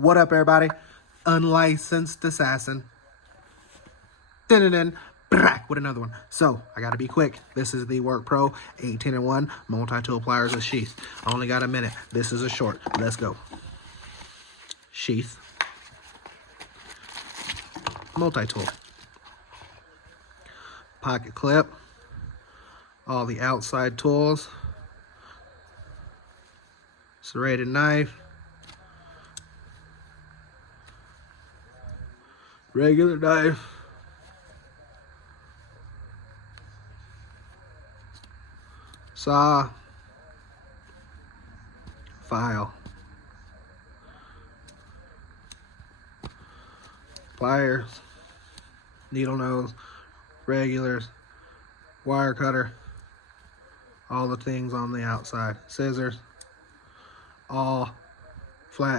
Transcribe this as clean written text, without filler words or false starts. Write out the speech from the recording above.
What up, everybody? Unlicensed assassin. Dun-dun-dun. Back with another one. So, I gotta be quick. This is the WorkPro 18-in-1 multi-tool pliers with sheath. I only got a minute. This is a short. Let's go. Sheath. Multi-tool. Pocket clip. All the outside tools. Serrated knife. Regular knife. Saw. File. Pliers. Needle nose. Regulars. Wire cutter. All the things on the outside. Scissors. All